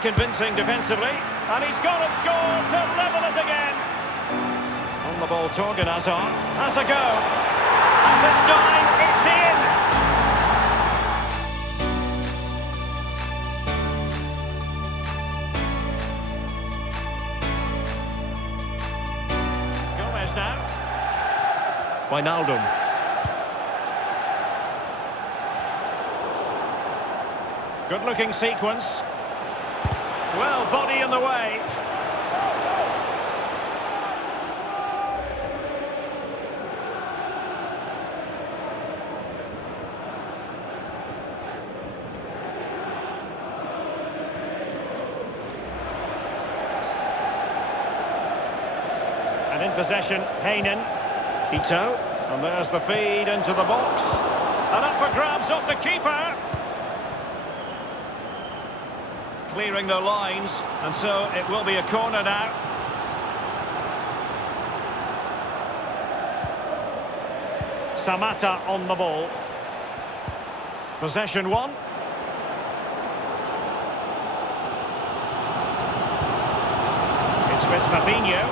quite convincing defensively. And he's gone and scored to level us again. On the ball, Torgan Hazard has a go. And this time, it's in. Gomez now. Wijnaldum. Good-looking sequence. Well, body in the way. And in possession, Heinen. Ito. And there's the feed into the box. And up for grabs off the keeper. Clearing their lines, and so it will be a corner now. Samatta on the ball. Possession one. It's with Fabinho.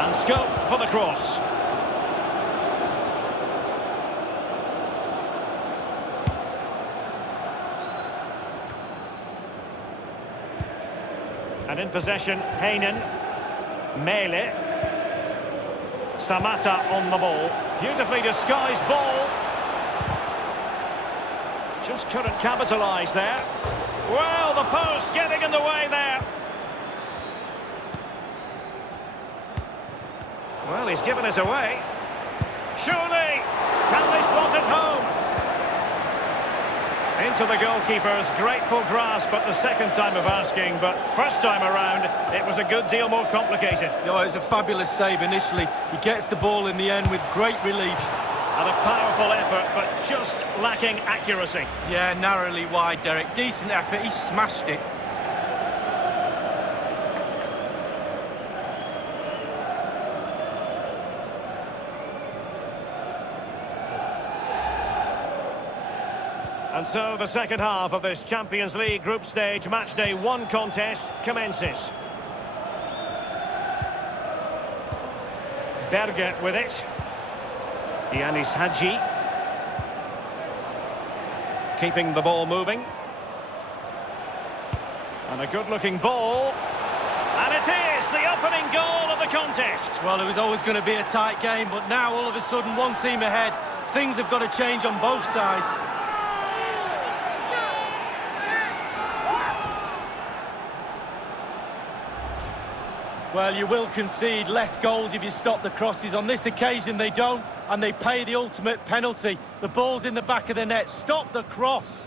And scope for the cross. And in possession, Heinen. Mele. Samatta on the ball. Beautifully disguised ball. Just couldn't capitalise there. Well, the post getting in the way there. Well, he's given it away. Surely, can they slot it home? Into the goalkeeper's grateful grasp at the second time of asking, but first time around, it was a good deal more complicated. You know, it was a fabulous save initially. He gets the ball in the end with great relief. And a powerful effort, but just lacking accuracy. Yeah, narrowly wide, Derek. Decent effort, he smashed it. And so the second half of this Champions League group stage matchday 1 contest commences. Berge with it. Yanis Hadji. Keeping the ball moving. And a good-looking ball. And it is the opening goal of the contest. Well, it was always going to be a tight game, but now all of a sudden one team ahead. Things have got to change on both sides. Well, you will concede less goals if you stop the crosses. On this occasion, they don't, and they pay the ultimate penalty. The ball's in the back of the net. Stop the cross.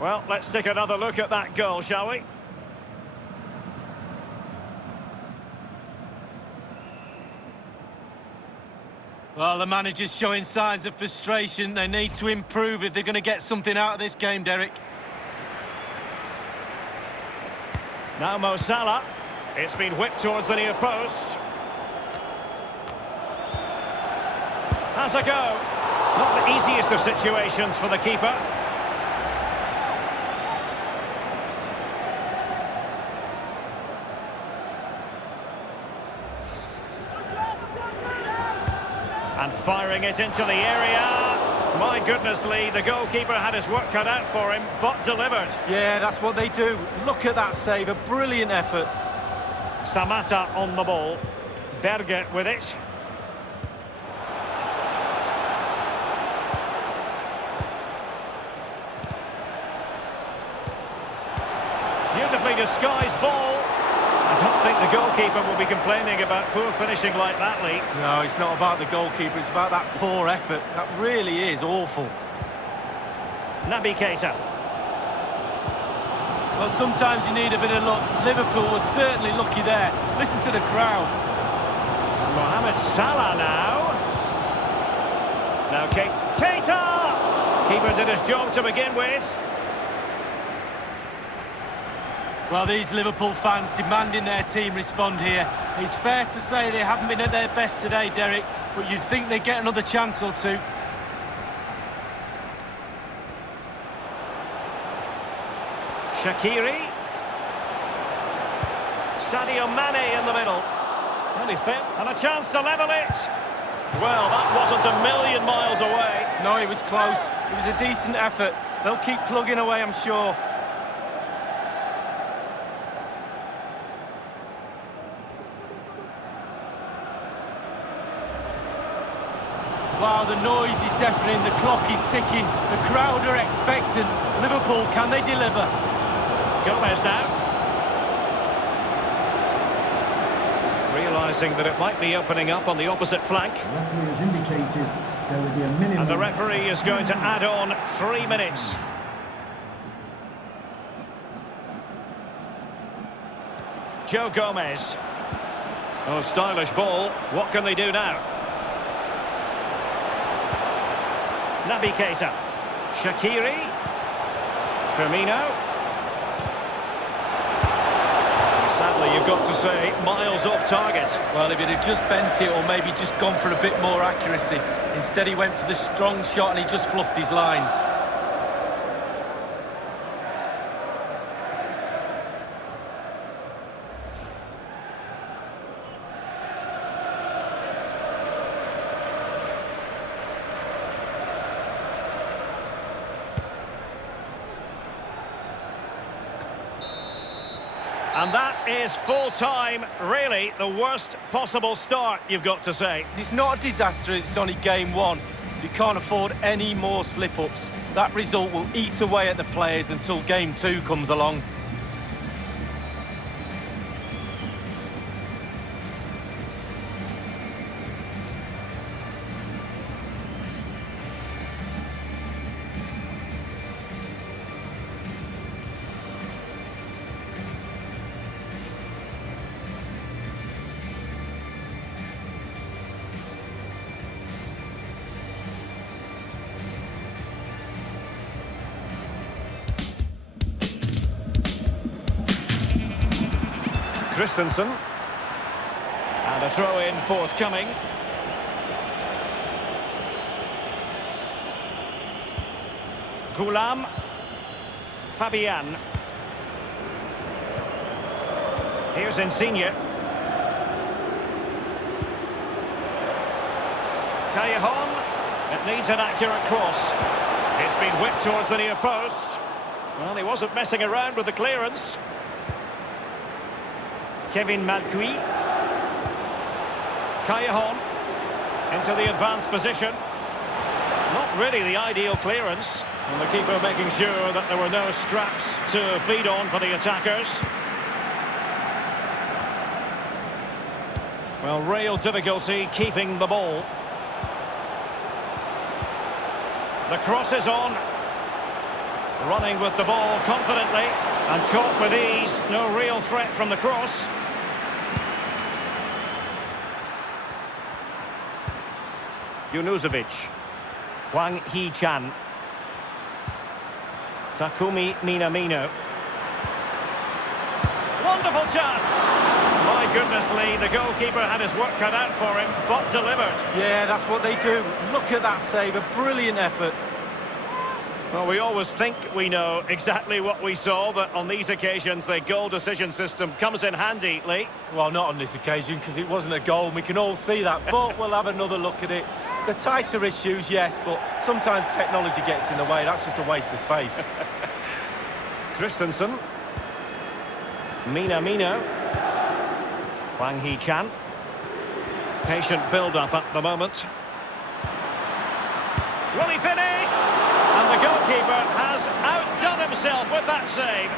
Well, let's take another look at that goal, shall we? Well, the manager's showing signs of frustration. They need to improve if they're going to get something out of this game, Derek. Now Mo Salah. It's been whipped towards the near post. Has a go. Not the easiest of situations for the keeper. And firing it into the area. My goodness, Lee, the goalkeeper had his work cut out for him, but delivered. Yeah, that's what they do. Look at that save, a brilliant effort. Samatta on the ball. Berge with it. Beautifully disguised ball. I don't think the goalkeeper will be complaining about poor finishing like that, Lee. No, it's not about the goalkeeper, it's about that poor effort. That really is awful. Naby Keita. Well, sometimes you need a bit of luck. Liverpool was certainly lucky there. Listen to the crowd. Mohamed Salah now. Now Keita! Keeper did his job to begin with. Well, these Liverpool fans demanding their team respond here. It's fair to say they haven't been at their best today, Derek, but you'd think they'd get another chance or two. Shaqiri. Sadio Mane in the middle. Really fit, and a chance to level it. Well, that wasn't a million miles away. No, it was close. It was a decent effort. They'll keep plugging away, I'm sure. Wow, the noise is deafening, the clock is ticking, the crowd are expectant. Liverpool, can they deliver? Gomez now. Realising that it might be opening up on the opposite flank. The referee has indicated there will be a minimum. And the referee is going to add on 3 minutes. Joe Gomez. Oh, stylish ball. What can they do now? Naby Keita. Shaqiri. Firmino. Sadly, you've got to say, miles off target. Well, if it had just bent it or maybe just gone for a bit more accuracy. Instead, he went for the strong shot and he just fluffed his lines. And that is full-time, really the worst possible start, you've got to say. It's not a disaster, it's only game one. You can't afford any more slip-ups. That result will eat away at the players until game two comes along. Christensen. And a throw-in forthcoming. Goulam. Fabian. Here's Insigne. Callejon. It needs an accurate cross. It's been whipped towards the near post. Well, he wasn't messing around with the clearance. Kevin Malcuit. Callejon into the advanced position. Not really the ideal clearance. And the keeper making sure that there were no scraps to feed on for the attackers. Well, real difficulty keeping the ball. The cross is on. Running with the ball confidently. And caught with ease. No real threat from the cross. Junuzovic. Hwang Hee-chan. Takumi Minamino. Wonderful chance! My goodness, Lee, the goalkeeper had his work cut out for him, but delivered. Yeah, that's what they do. Look at that save, a brilliant effort. Well, we always think we know exactly what we saw, but on these occasions, the goal decision system comes in handy, Lee. Well, not on this occasion, because it wasn't a goal, and we can all see that, but we'll have another look at it. The tighter issues, yes, but sometimes technology gets in the way. That's just a waste of space. Christensen. Minamino. Hwang Hee-chan. Patient build-up at the moment. Will he finish? And the goalkeeper has outdone himself with that save.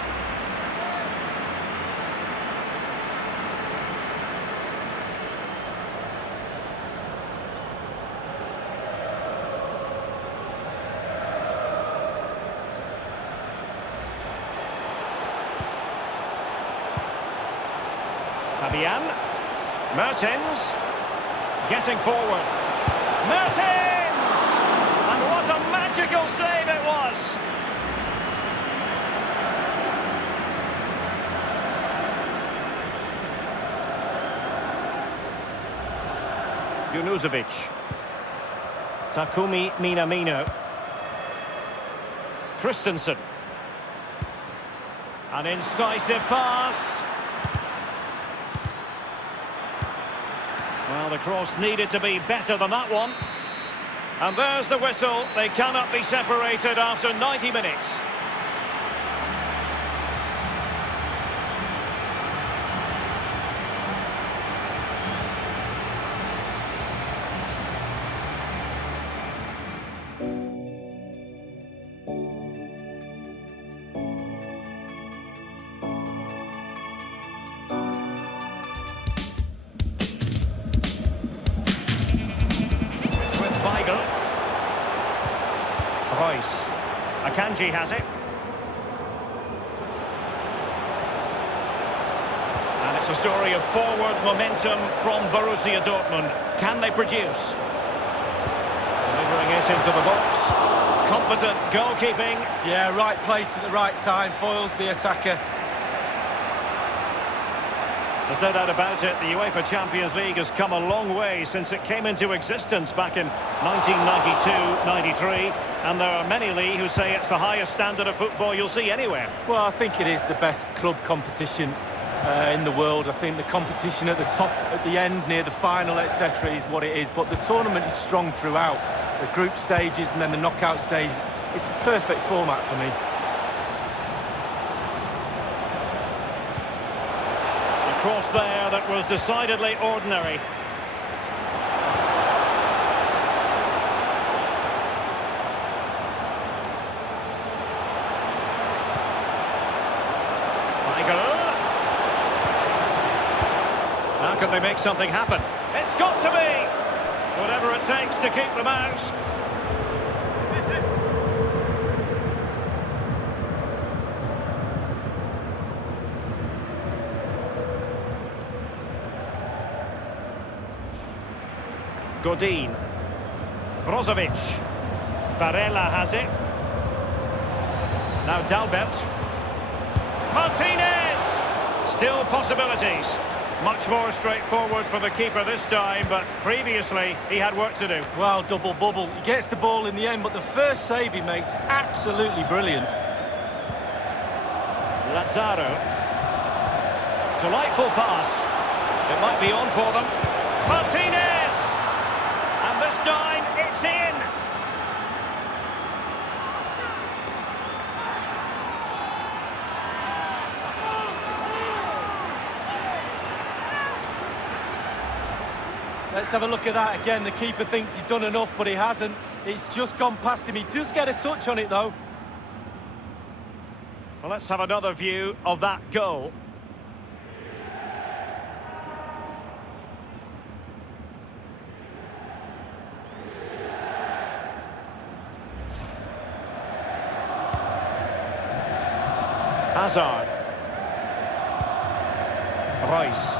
Fabian. Mertens. Getting forward. Mertens! And what a magical save it was! Junuzovic. Takumi Minamino. Christensen. An incisive pass. Well, the cross needed to be better than that one. And there's the whistle. They cannot be separated after 90 minutes. Royce. Akanji has it. And it's a story of forward momentum from Borussia Dortmund. Can they produce? Delivering it into the box. Competent goalkeeping. Yeah, right place at the right time. Foils the attacker. There's no doubt about it, the UEFA Champions League has come a long way since it came into existence back in 1992-93, and there are many, Lee, who say it's the highest standard of football you'll see anywhere. Well, I think it is the best club competition in the world. I think the competition at the top, at the end, near the final, etc. is what it is, but the tournament is strong throughout. The group stages and then the knockout stage, it's the perfect format for me. Cross there that was decidedly ordinary. How can they make something happen? It's got to be! Whatever it takes to keep them out. Godin. Brozovic. Barella has it. Now Dalbert. Martinez! Still possibilities. Much more straightforward for the keeper this time, but previously he had work to do. Well, double bubble. He gets the ball in the end, but the first save he makes, absolutely brilliant. Lazaro. Delightful pass. It might be on for them. Martinez! And this time, it's in! Let's have a look at that again. The keeper thinks he's done enough, but he hasn't. It's just gone past him. He does get a touch on it, though. Well, let's have another view of that goal. Hazard. Royce.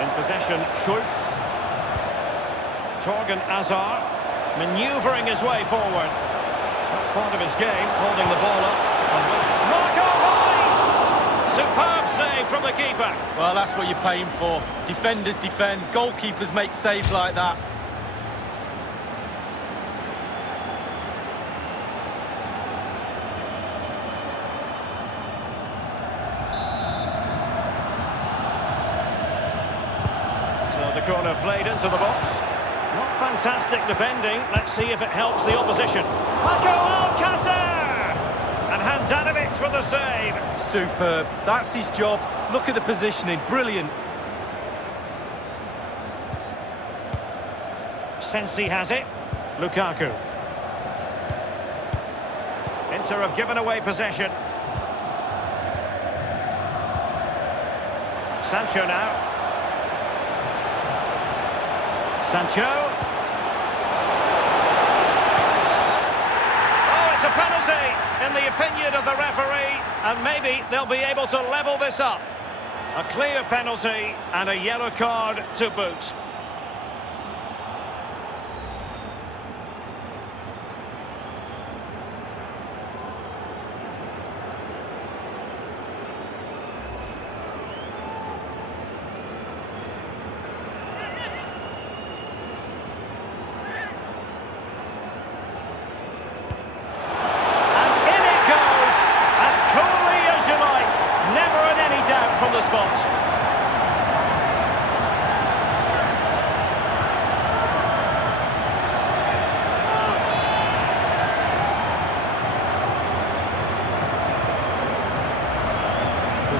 In possession, Schultz. Torgan Hazard. Manoeuvring his way forward. That's part of his game, holding the ball up. Marco Reus! Superb save from the keeper. Well, that's what you're paying for. Defenders defend, goalkeepers make saves like that. Corner played into the box. Not fantastic defending. Let's see if it helps the opposition. Paco Alcácer! And Handanovic with the save. Superb. That's his job. Look at the positioning. Brilliant. Sensi has it. Lukaku. Inter have given away possession. Sancho now. Sancho. Oh, it's a penalty in the opinion of the referee, and maybe they'll be able to level this up. A clear penalty and a yellow card to boot.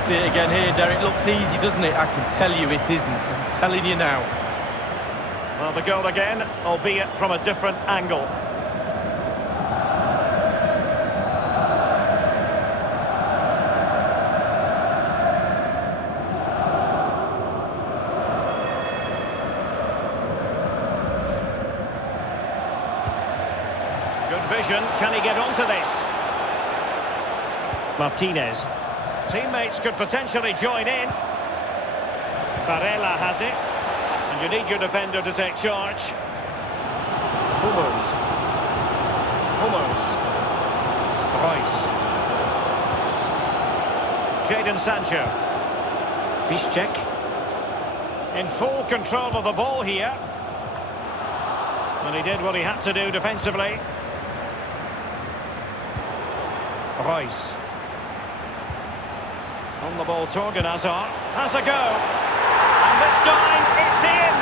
see it again here, Derek. Looks easy, doesn't it? I can tell you it isn't. I'm telling you now. Well, the goal again, albeit from a different angle. Good vision. Can he get onto this? Martinez. Teammates could potentially join in. Barella has it. And you need your defender to take charge. Hummels. Royce. Jadon Sancho. Piszczek. In full control of the ball here. And he did what he had to do defensively. Royce. On the ball, Torgan Hazard has a go. And this time, it's in!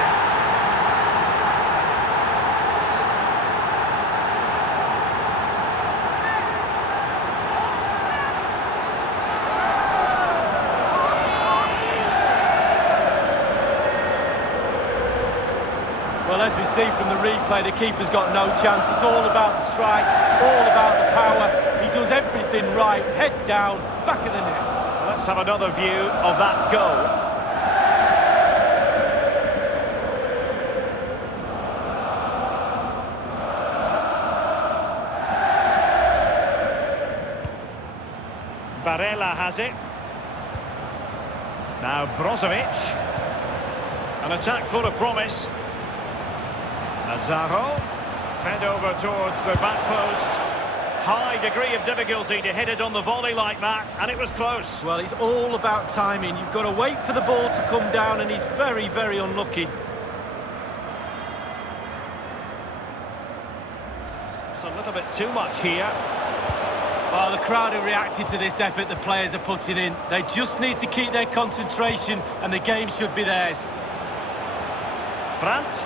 Well, as we see from the replay, the keeper's got no chance. It's all about the strike, all about the power. He does everything right, head down, back of the net. Let's have another view of that goal. Barella has it. Now Brozovic. An attack full of promise. Nazzaro. Fed over towards the back post. High degree of difficulty to hit it on the volley like that, and it was close. Well, it's all about timing. You've got to wait for the ball to come down, and he's very, very unlucky. It's a little bit too much here. Well, the crowd have reacted to this effort the players are putting in. They just need to keep their concentration, and the game should be theirs. Brandt.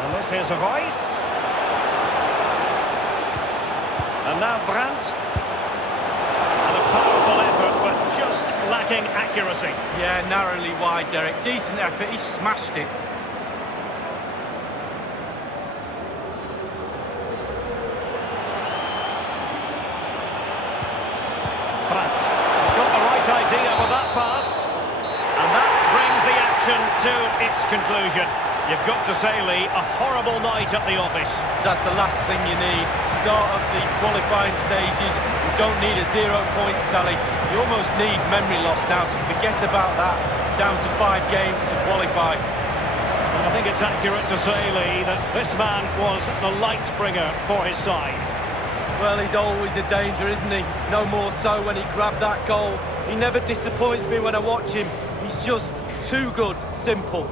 And this is Royce. And now Brandt. And a powerful effort, but just lacking accuracy. Yeah, narrowly wide, Derek. Decent effort, he smashed it. Brandt has got the right idea with that pass. And that brings the action to its conclusion. You've got to say, Lee, a horrible night at the office. That's the last thing you need. Start of the qualifying stages. You don't need a 0 point tally. You almost need memory loss now to forget about that. Down to 5 games to qualify. And I think it's accurate to say, Lee, that this man was the light bringer for his side. Well, he's always a danger, isn't he? No more so when he grabbed that goal. He never disappoints me when I watch him. He's just too good, simple.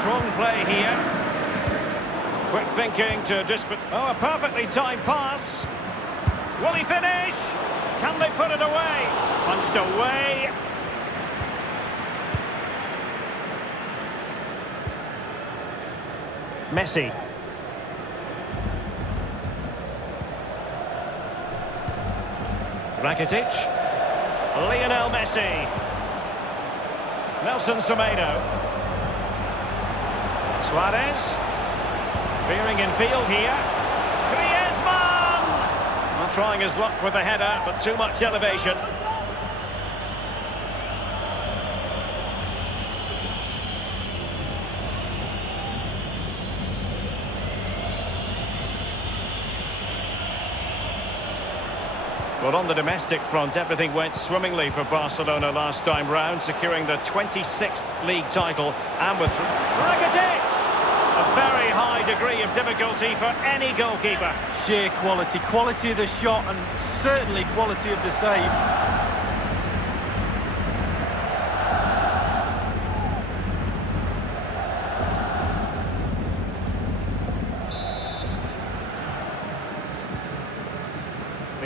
Strong play here. Quick thinking to a perfectly timed pass. Will he finish? Can they put it away? Punched away. Messi. Rakitic. Lionel Messi. Nelson Semedo. Suarez. Veering in field here. Griezmann! Not trying his luck with the header, but too much elevation. But on the domestic front, everything went swimmingly for Barcelona last time round, securing the 26th league title, and with Rakitic! A very high degree of difficulty for any goalkeeper. Sheer quality. Quality of the shot and certainly quality of the save.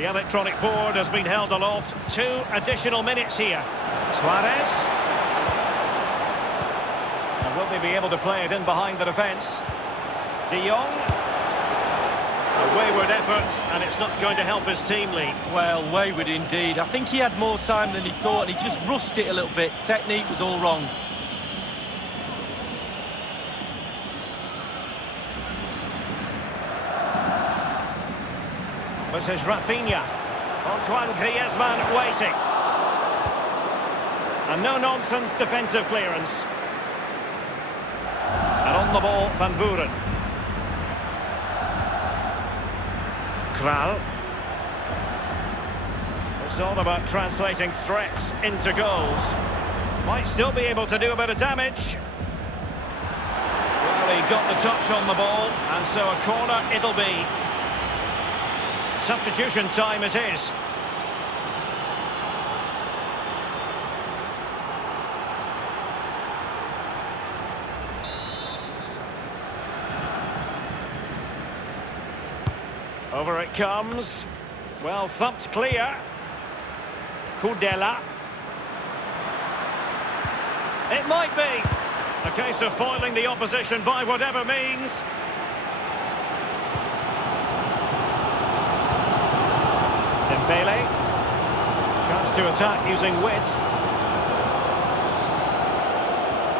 The electronic board has been held aloft. 2 additional minutes here. Suarez. And will they be able to play it in behind the defence? De Jong. A wayward effort, and it's not going to help his team, Lee. Well, wayward indeed. I think he had more time than he thought, and he just rushed it a little bit. Technique was all wrong. This is Rafinha. Antoine Griezmann waiting. And no-nonsense defensive clearance. And on the ball, Van Vuren. Kral. It's all about translating threats into goals. Might still be able to do a bit of damage. Well, he got the touch on the ball, and so a corner it'll be. Substitution time it is. Over it comes. Well thumped clear. Kudela. It might be a case of foiling the opposition by whatever means. Dembele. Chance to attack using width.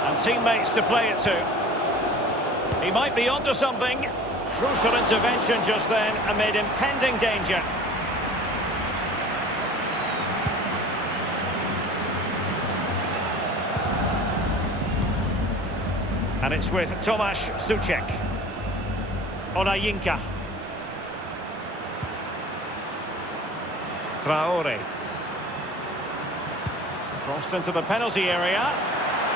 And teammates to play it to. He might be onto something. Crucial intervention just then amid impending danger. And it's with Tomasz Suchek. Onayinka. Traore. Crossed into the penalty area.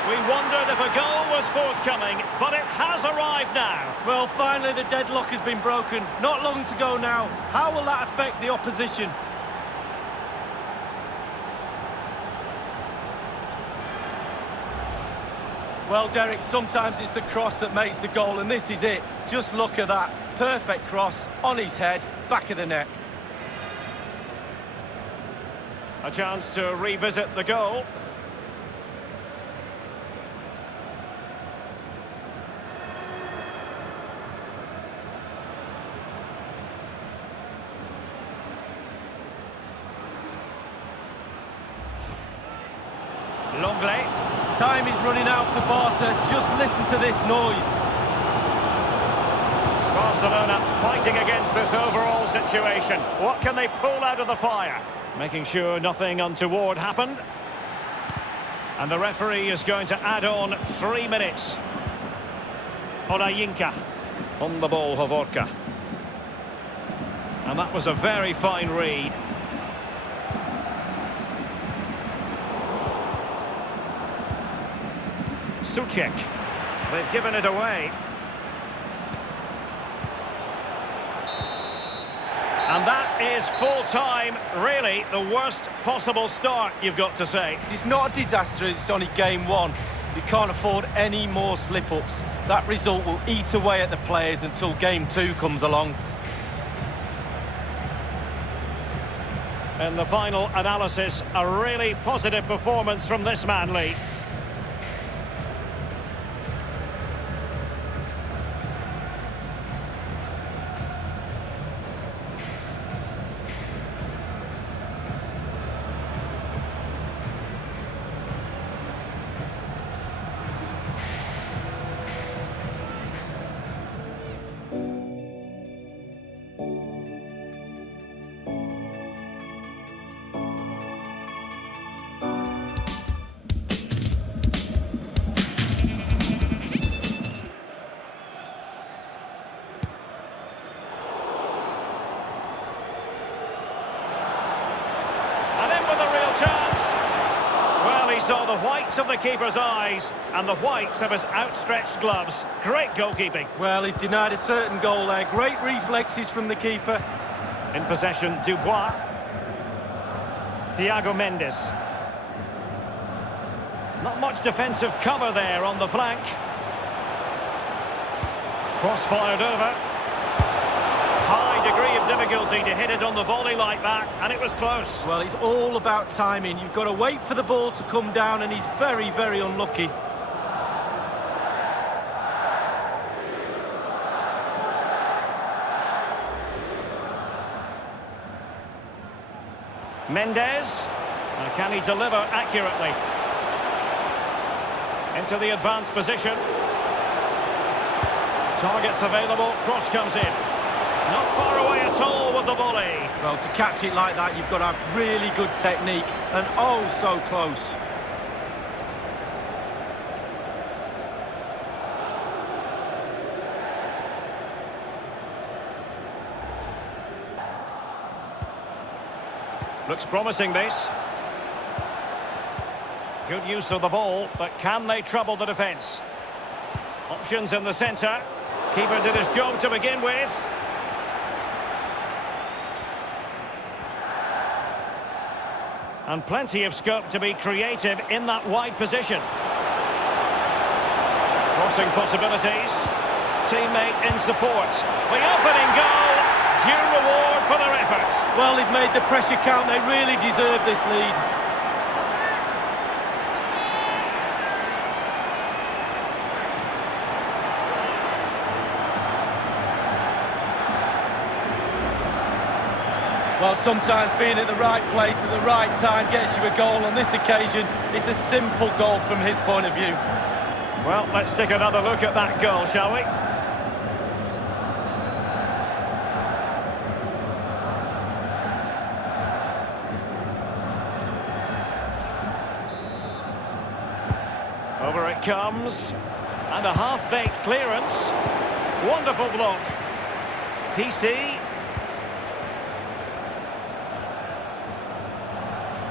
We wondered if a goal was forthcoming, but it has arrived now. Well, finally the deadlock has been broken. Not long to go now. How will that affect the opposition? Well, Derek, sometimes it's the cross that makes the goal, and this is it. Just look at that. Perfect cross, on his head, back of the net. A chance to revisit the goal. Longley. Time is running out for Barca. Just listen to this noise. Barcelona fighting against this overall situation. What can they pull out of the fire? Making sure nothing untoward happened. And the referee is going to add on 3 minutes. Onayinka. On the ball, Hovorka. And that was a very fine read. Suchek. They've given it away. And that is full-time, really the worst possible start, you've got to say. It's not a disaster, it's only game 1. You can't afford any more slip-ups. That result will eat away at the players until game 2 comes along. In the final analysis, a really positive performance from this man, Lee. Saw the whites of the keeper's eyes and the whites of his outstretched gloves. Great goalkeeping. Well, he's denied a certain goal there. Great reflexes from the keeper. In possession, Dubois. Thiago Mendes. Not much defensive cover there on the flank. Cross fired over. High degree of difficulty to hit it on the volley like that, and it was close. Well, it's all about timing. You've got to wait for the ball to come down, and he's very, very unlucky. Mendes. Can he deliver accurately? Into the advanced position. Targets available, cross comes in. Not far away at all with the volley. Well, to catch it like that, you've got to have really good technique, and oh, so close. Looks promising, this. Good use of the ball, but can they trouble the defence? Options in the centre. Keeper did his job to begin with. And plenty of scope to be creative in that wide position. Crossing possibilities. Teammate in support. The opening goal. Due reward for their efforts. Well, they've made the pressure count. They really deserve this lead. Well, sometimes being at the right place at the right time gets you a goal. On this occasion, it's a simple goal from his point of view. Well, let's take another look at that goal, shall we? Over it comes. And a half-baked clearance. Wonderful block. PC.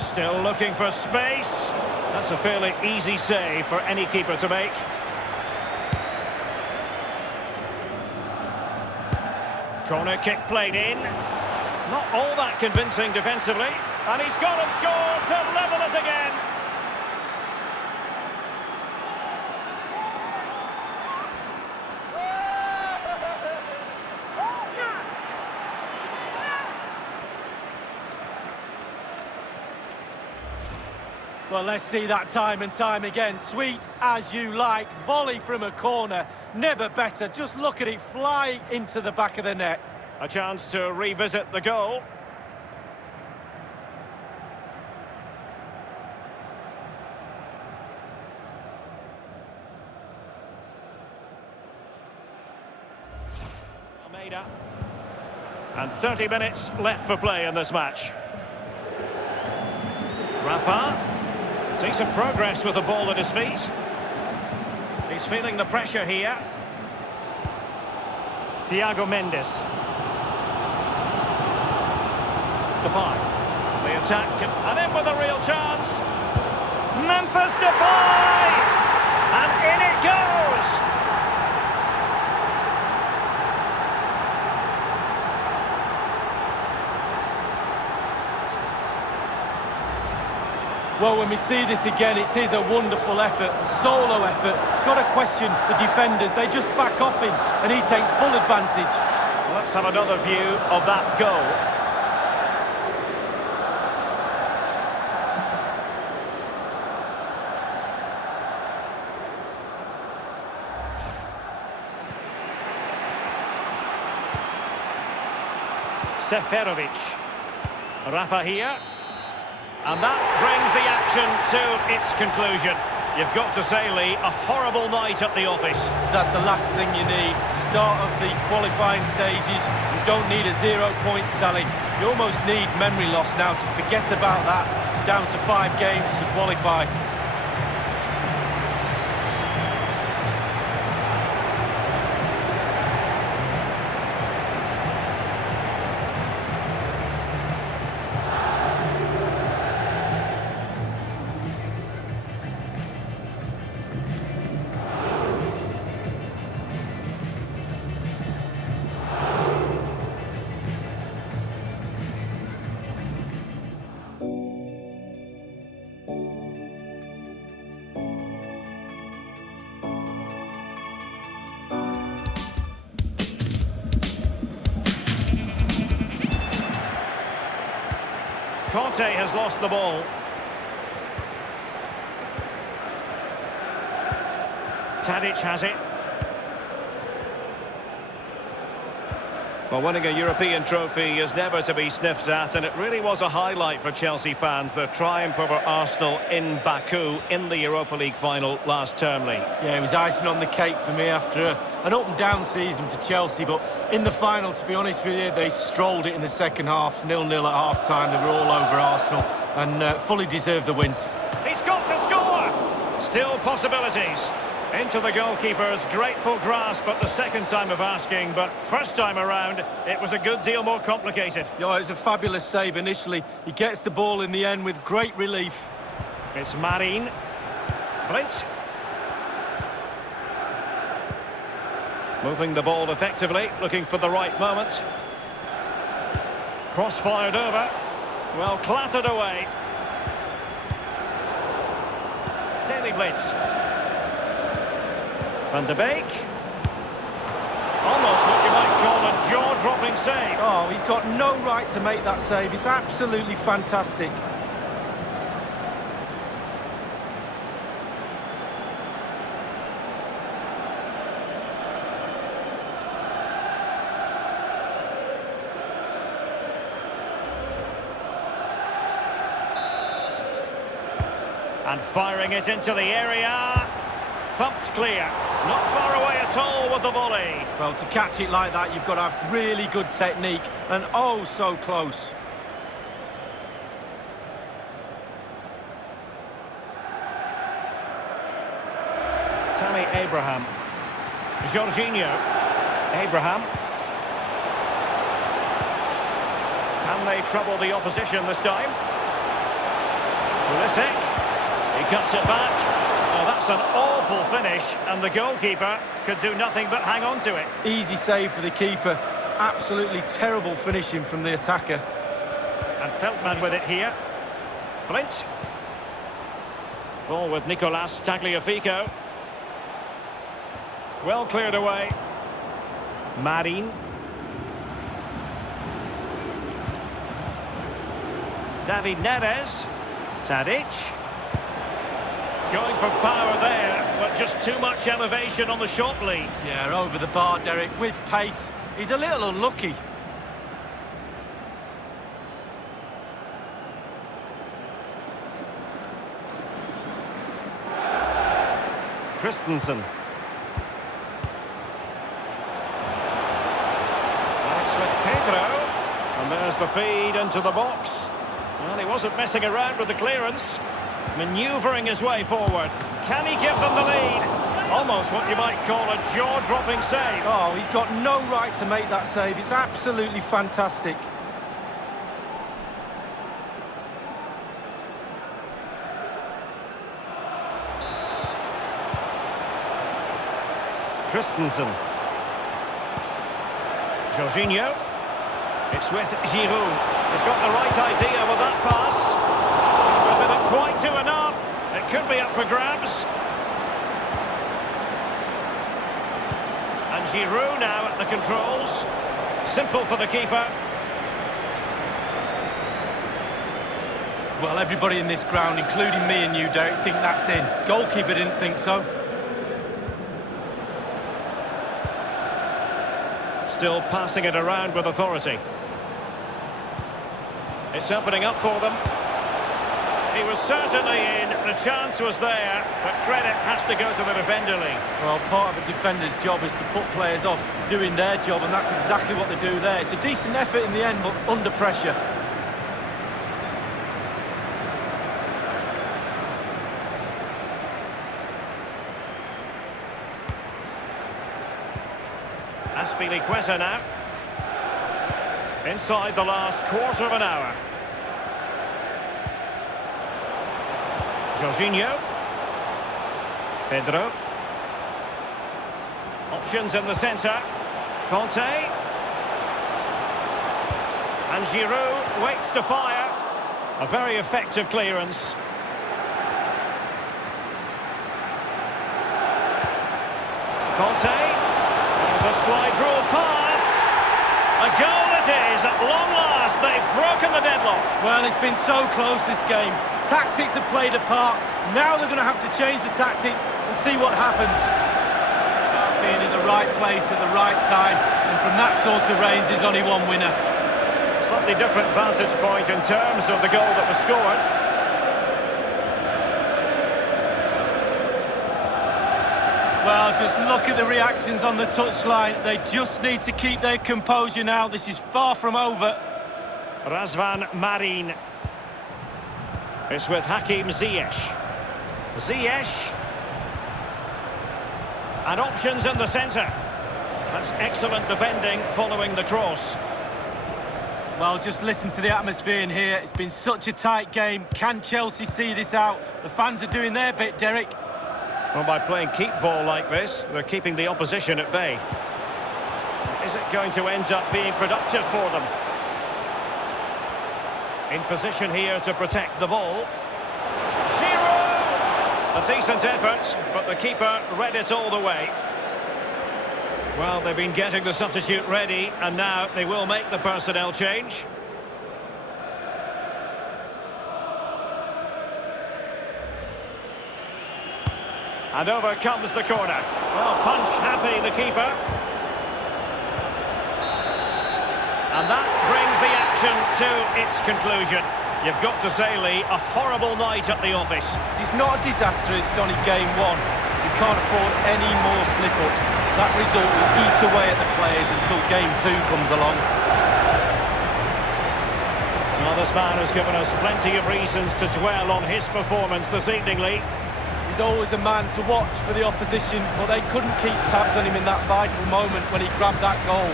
Still looking for space. That's a fairly easy save for any keeper to make. Corner kick played in. Not all that convincing defensively. And he's gone and scored to level us again. Well, let's see that time and time again. Sweet as you like. Volley from a corner. Never better. Just look at it fly into the back of the net. A chance to revisit the goal. Almeida. And 30 minutes left for play in this match. Rafa. Decent progress with the ball at his feet. He's feeling the pressure here. Thiago Mendes. Depay. The attack, and in with a real chance. Memphis Depay! And in it goes! Well, when we see this again, it is a wonderful effort, a solo effort. Got to question the defenders. They just back off him, and he takes full advantage. Let's have another view of that goal. Seferovic. Rafa here. And that brings the action to its conclusion. You've got to say, Lee, a horrible night at the office. That's the last thing you need. Start of the qualifying stages. You don't need a 0-point sally. You almost need memory loss now to forget about that. Down to 5 games to qualify. Conte has lost the ball. Tadic has it. Well, winning a European trophy is never to be sniffed at, and it really was a highlight for Chelsea fans, their triumph over Arsenal in Baku in the Europa League final last term, Lee. Yeah, it was icing on the cake for me after an up-and-down season for Chelsea, but in the final, to be honest with you, they strolled it in the second half, 0-0 at half-time. They were all over Arsenal and fully deserved the win. He's got to score! Still possibilities. Into the goalkeeper's grateful grasp at the second time of asking, but first time around, it was a good deal more complicated. Yeah, it was a fabulous save initially. He gets the ball in the end with great relief. It's Marin. Blint. Moving the ball effectively, looking for the right moment. Cross fired over. Well, clattered away. Daily Blitz. Van de Beek. Almost what you might call a jaw-dropping save. Oh, he's got no right to make that save. It's absolutely fantastic. And firing it into the area. Thumped clear. Not far away at all with the volley. Well, to catch it like that, you've got to have really good technique, and oh, so close. Tammy Abraham. Jorginho. Abraham. Can they trouble the opposition this time? Pulisic. He cuts it back. Oh, that's an awful finish, and the goalkeeper could do nothing but hang on to it. Easy save for the keeper. Absolutely terrible finishing from the attacker. And Feldman with it here. Blint. Ball with Nicolas Tagliafico. Well cleared away. Marin. David Neres. Tadic. Going for power there, but just too much elevation on the short lead. Yeah, over the bar, Derek, with pace. He's a little unlucky. Christensen. That's with Pedro. And there's the feed into the box. Well, he wasn't messing around with the clearance. Manoeuvring his way forward. Can he give them the lead? Almost what you might call a jaw-dropping save. Oh, he's got no right to make that save. It's absolutely fantastic. Christensen. Jorginho. It's with Giroud. He's got the right idea with that pass. But didn't quite do enough. It could be up for grabs. And Giroud now at the controls. Simple for the keeper. Well, everybody in this ground, including me and you, Derek, think that's in. Goalkeeper didn't think so. Still passing it around with authority. It's opening up for them. He was certainly in, the chance was there, but credit has to go to the defender, Lee. Well, part of a defender's job is to put players off doing their job, and that's exactly what they do there. It's a decent effort in the end, but under pressure. Aspilicueta now. Inside the last quarter of an hour. Jorginho. Pedro. Options in the centre. Conte. And Giroud waits to fire. A very effective clearance. Conte. There's a slide rule pass. A goal it is, at long last, they've broken the deadlock. Well, it's been so close, this game. Tactics have played a part. Now they're going to have to change the tactics and see what happens. Being in the right place at the right time, and from that sort of range, there's only one winner. Slightly different vantage point in terms of the goal that was scored. Well, just look at the reactions on the touchline. They just need to keep their composure now. This is far from over. Razvan Marin. It's with Hakim Ziyech. Ziyech. And options in the centre. That's excellent defending following the cross. Well, just listen to the atmosphere in here. It's been such a tight game. Can Chelsea see this out? The fans are doing their bit, Derek. Well, by playing keep ball like this, they're keeping the opposition at bay. Is it going to end up being productive for them? In position here to protect the ball. Giroud! A decent effort, but the keeper read it all the way. Well, they've been getting the substitute ready, and now they will make the personnel change. And over comes the corner. Well, punch happy, the keeper. And that brings the action to its conclusion. You've got to say, Lee, a horrible night at the office. It's not a disaster, it's only game one. You can't afford any more slip-ups. That result will eat away at the players until game two comes along. Well, this man has given us plenty of reasons to dwell on his performance this evening, Lee. He's always a man to watch for the opposition, but they couldn't keep tabs on him in that vital moment when he grabbed that goal.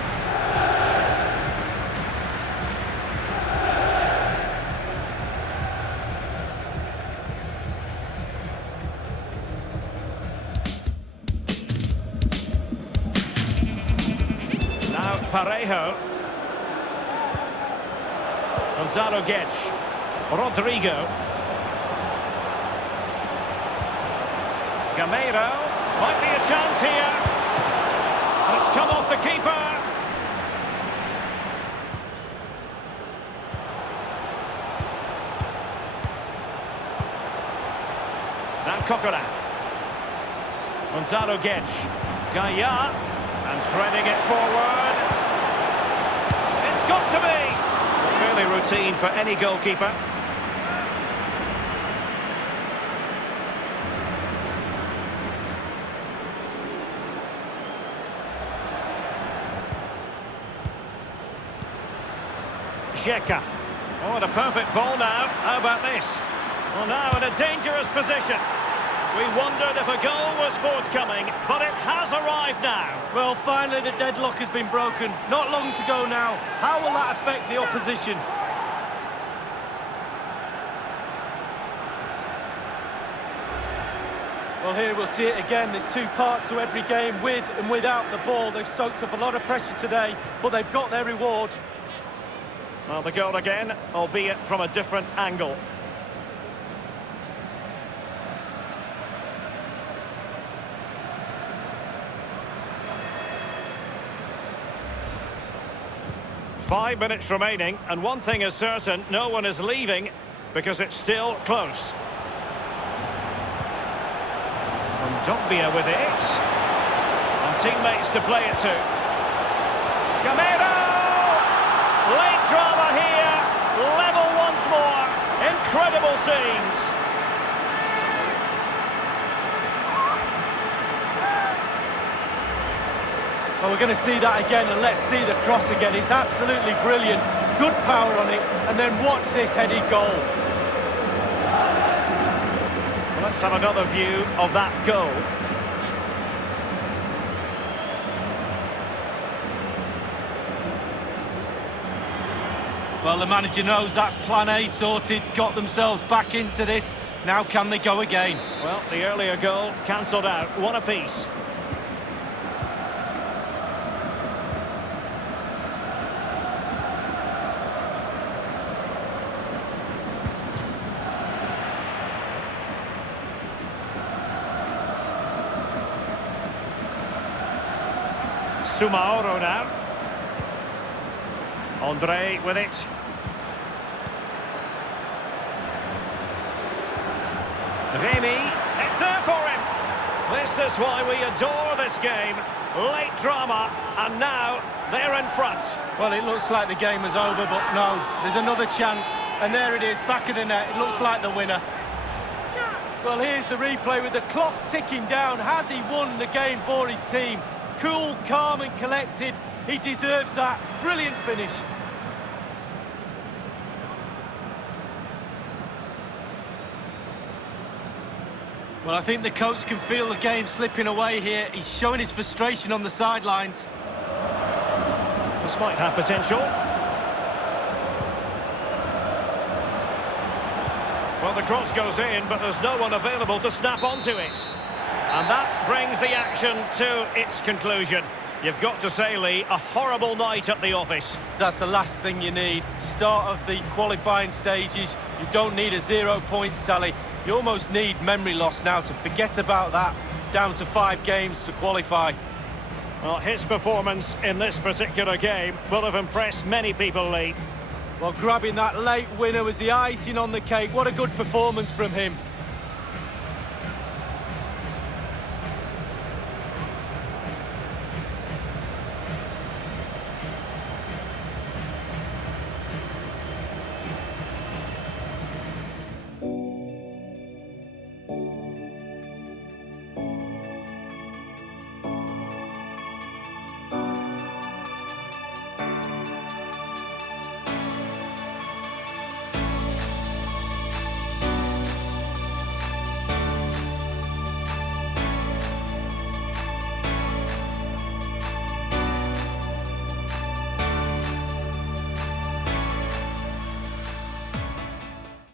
Parejo. Gonzalo Guedes. Rodrigo. Gameiro. Might be a chance here. And it's come off the keeper. Now Coquelin. Gonzalo Guedes. Gaia. And threading it forward. It's got to be! Fairly routine for any goalkeeper. Xhaka. Oh, and a perfect ball now. How about this? Well, now in a dangerous position. We wondered if a goal was forthcoming, but it has arrived now. Well, finally the deadlock has been broken. Not long to go now. How will that affect the opposition? Well, here we'll see it again. There's two parts to every game, with and without the ball. They've soaked up a lot of pressure today, but they've got their reward. Well, the goal again, albeit from a different angle. Five minutes remaining, and one thing is certain, no one is leaving because it's still close. And Dogbia with it. And teammates to play it to. Gameiro! Late drama here. Level once more. Incredible scenes. Well, we're going to see that again, and let's see the cross again. It's absolutely brilliant. Good power on it, and then watch this headed goal. Well, let's have another view of that goal. Well, the manager knows that's plan A sorted, got themselves back into this. Now can they go again? Well, the earlier goal cancelled out. One apiece. Sumaoro now. Andre with it. Remy, it's there for him. This is why we adore this game. Late drama, and now they're in front. Well, it looks like the game is over, but no, there's another chance. And there it is, back of the net. It looks like the winner. Well, here's the replay with the clock ticking down. Has he won the game for his team? Cool, calm and collected. He deserves that. Brilliant finish. Well, I think the coach can feel the game slipping away here. He's showing his frustration on the sidelines. This might have potential. Well, the cross goes in, but there's no one available to snap onto it. And that brings the action to its conclusion. You've got to say, Lee, a horrible night at the office. That's the last thing you need. Start of the qualifying stages. You don't need a 0 points tally. You almost need memory loss now to forget about that. Down to 5 games to qualify. Well, his performance in this particular game will have impressed many people, Lee. Well, grabbing that late winner was the icing on the cake. What a good performance from him.